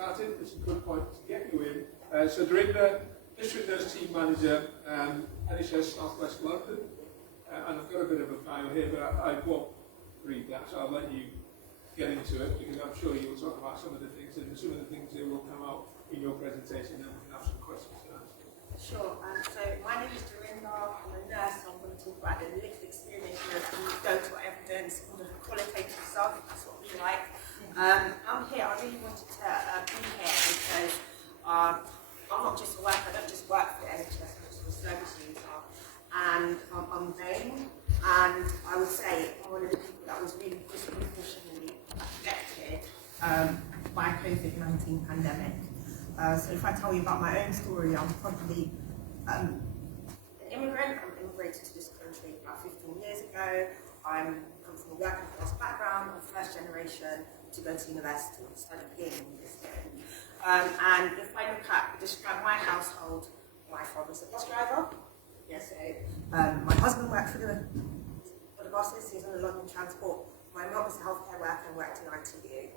started. It's a good point to get you in. So Doreender, District Nurse Team Manager, NHS South West London. And I've got a bit of a file here, but I won't read that, so I'll let you get into it, because I'm sure you'll talk about some of the things, and some of the things that will come out in your presentation, and we can have some questions to answer. Sure. So my name is Doreender. I'm a nurse. I'm going to talk about the lived experience of anecdotal evidence, or the qualitative stuff. That's what we like. I'm here. I really wanted to be here because I'm not just a worker. I don't just work for the NHS. I'm just a service user, and I'm vain. And I would say I'm one of the people that was really disproportionately affected by COVID-19 pandemic. So if I tell you about my own story, I'm probably an immigrant. I immigrated to this country about 15 years ago. I come from a working class background. I'm first generation to go to university and study here in this day. And if I describe my household, my father's a bus driver. Yes, so my husband worked for the buses. He was on the London transport. My mum was a healthcare worker and worked in ITU.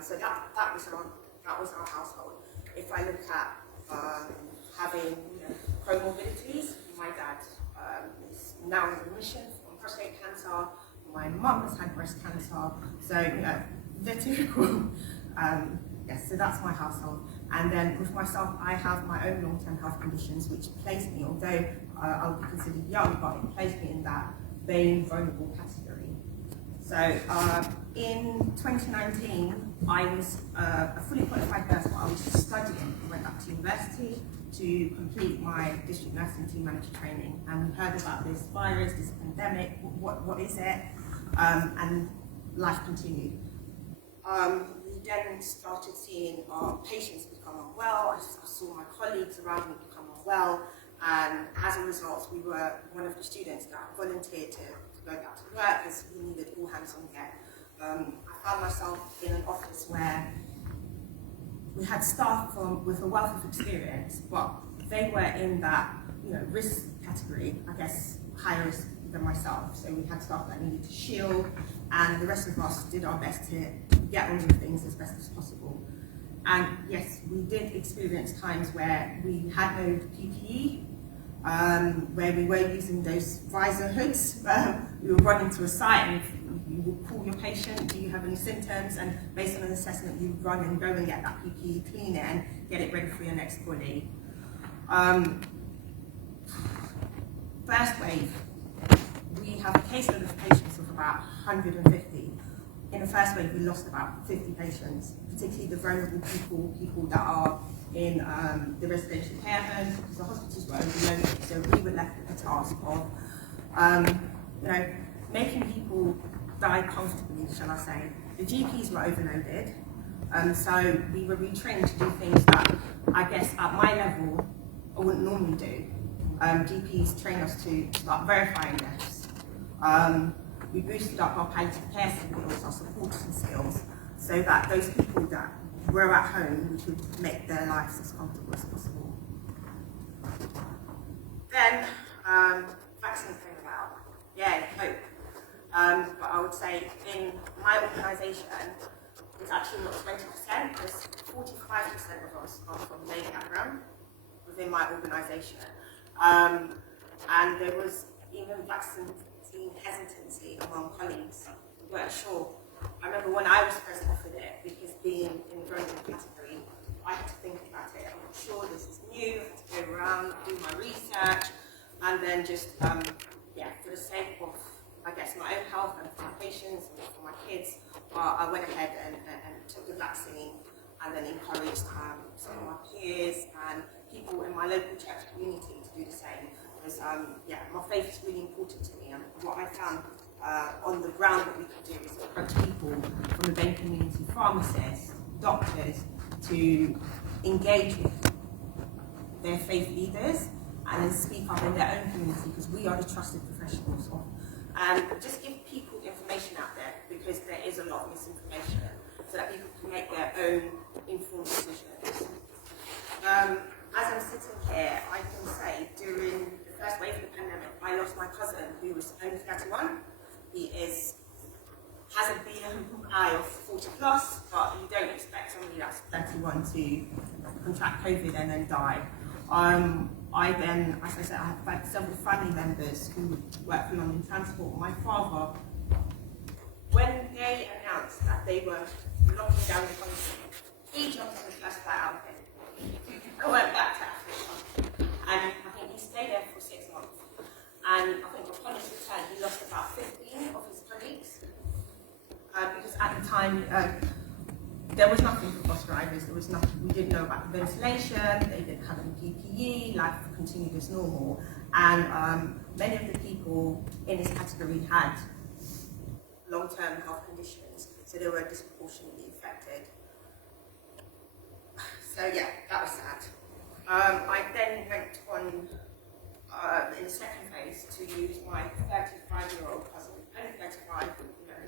So that was our household. If I look at having comorbidities, my dad is now in remission from prostate cancer. My mum has had breast cancer. So the typical. Yes, so that's my household. And then with myself, I have my own long-term health conditions, which place me, although I'll be considered young, but it placed me in that vain, vulnerable category. So in 2019, I was a fully qualified nurse, but I was studying. I went back to university to complete my district nursing team manager training, and we heard about this virus, this pandemic, what is it, and life continued. We then started seeing our patients become unwell. I saw my colleagues around me become unwell, and as a result, we were one of the students that volunteered to go back to work as we needed all hands on deck. I found myself in an office where we had staff with a wealth of experience, but they were in that risk category, I guess higher risk than myself. So we had staff that needed to shield, and the rest of us did our best to get on with things as best as possible. And yes, we did experience times where we had no PPE, where we were using those visor hoods. We would run into a site and you would call your patient, do you have any symptoms? And based on an assessment, you would run and go and get that PPE, clean it, and get it ready for your next bully. First wave, we have a caseload of patients of about 150. In the first wave, we lost about 50 patients, particularly the vulnerable people that are in the residential care homes, because the hospitals were overloaded. So we were left with the task of, making people die comfortably, shall I say. The GPs were overloaded, so we were retrained to do things that, I guess, at my level, I wouldn't normally do. GPs train us to start verifying deaths. We boosted up our palliative care skills, our supporting skills, so that those people that were at home, we could make their lives as comfortable as possible. Then, vaccines came about. Yeah, hope. But I would say in my organisation, it's actually not 20%, there's 45% of us are from Maine background within my organisation. And there was even vaccine hesitancy among colleagues who weren't sure. I remember when I was first offered it, because being in the vulnerable category, I had to think about it. I'm not sure, this is new, I had to go around, do my research, and then just, for the sake of, I guess, my own health and for my patients and for my kids, I went ahead and took the vaccine, and then encouraged some of my peers and people in my local church community to do the same. Because, my faith is really important to me, and what I found on the ground that we can do is approach people from the Bain community, pharmacists, doctors, to engage with their faith leaders and then speak up in their own community, because we are the trusted professionals. Just give people information out there, because there is a lot of misinformation, so that people can make their own informed decisions. As I'm sitting here, I can say during the first wave of the pandemic, I lost my cousin, who was only 31. He is has a BMI of 40 plus, but you don't expect somebody that's 31 to contract COVID and then die. I then, as I said, I have had several family members who work for London Transport. My father, when they announced that they were locking down the country, he jumped on the first flight out of it. I went back to Africa, and I think he stayed there for 6 months. And I think upon his return, he lost about 15 of his colleagues, because at the time, there was nothing for bus drivers, there was nothing, we didn't know about the ventilation, they didn't have any PPE, life continued as normal. And many of the people in this category had long-term health conditions, so they were disproportionately affected. So yeah, that was sad. I then went on in the second phase to use my 35-year-old cousin, only 35,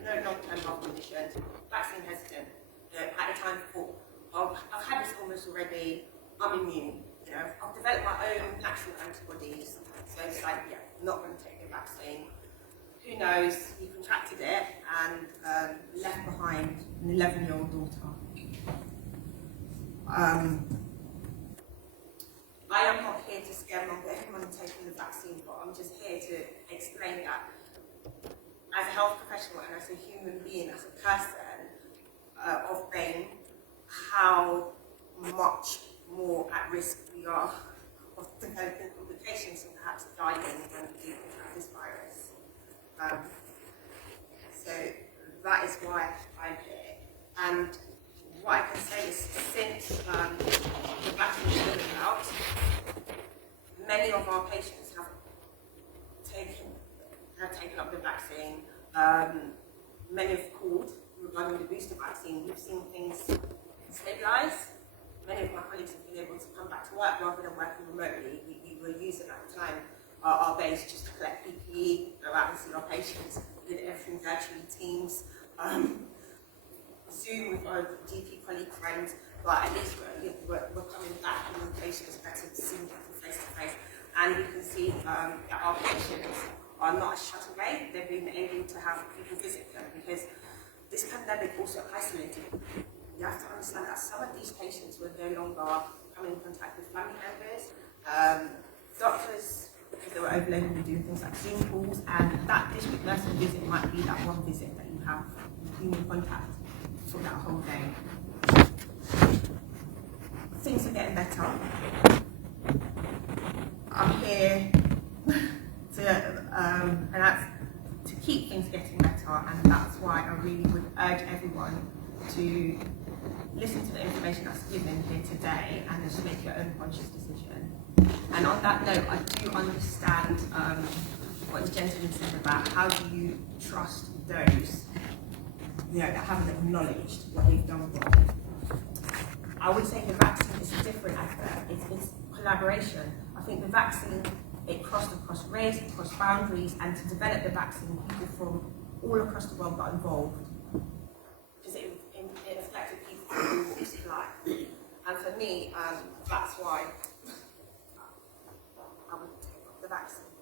no long-term health conditions, vaccine hesitant. At the time, thought, oh, I've had this illness already, I'm immune. I've developed my own natural antibodies, so it's like, yeah, I'm not going to take the vaccine. Who knows? He contracted it and left behind an 11-year-old daughter. I am not here to scaremonger anyone taking the vaccine, but I'm just here to explain that as a health professional and as a human being, as a person of BAME, how much more at risk we are of developing complications and perhaps dying when we contract this virus. So that is why I'm here. And what I can say is, since the vaccine is rolling out, many of our patients have taken up the vaccine. Many have called regarding the booster vaccine. We've seen things stabilise. Many of my colleagues have been able to come back to work rather than working remotely. We were using at the time our base just to collect PPE, go out and see our patients. We did everything virtually, Teams, Zoom with our GP colleague friends, but at least we're coming back and the patients better to see them face to face. And we can see that our patients are not shut away. They've been able to have people visit them, because this pandemic also isolated. You have to understand that some of these patients were no longer coming in contact with family members. Doctors, if they were overloaded, were doing things like Zoom calls, and that district nursing visit might be that one visit that you have human contact for that whole day. Things are getting better. I'm here to keep things getting better, and that's why I really would urge everyone to listen to the information that's given here today and just make your own conscious decision. And on that note, I do understand what the gentleman said about how do you trust those that haven't acknowledged what they've done wrong. I would say the vaccine is a different advert. It's collaboration. I think the vaccine, it crossed across race, across boundaries, and to develop the vaccine, people from all across the world got involved, because it affected people from all walks of life. And for me, that's why I would take up the vaccine.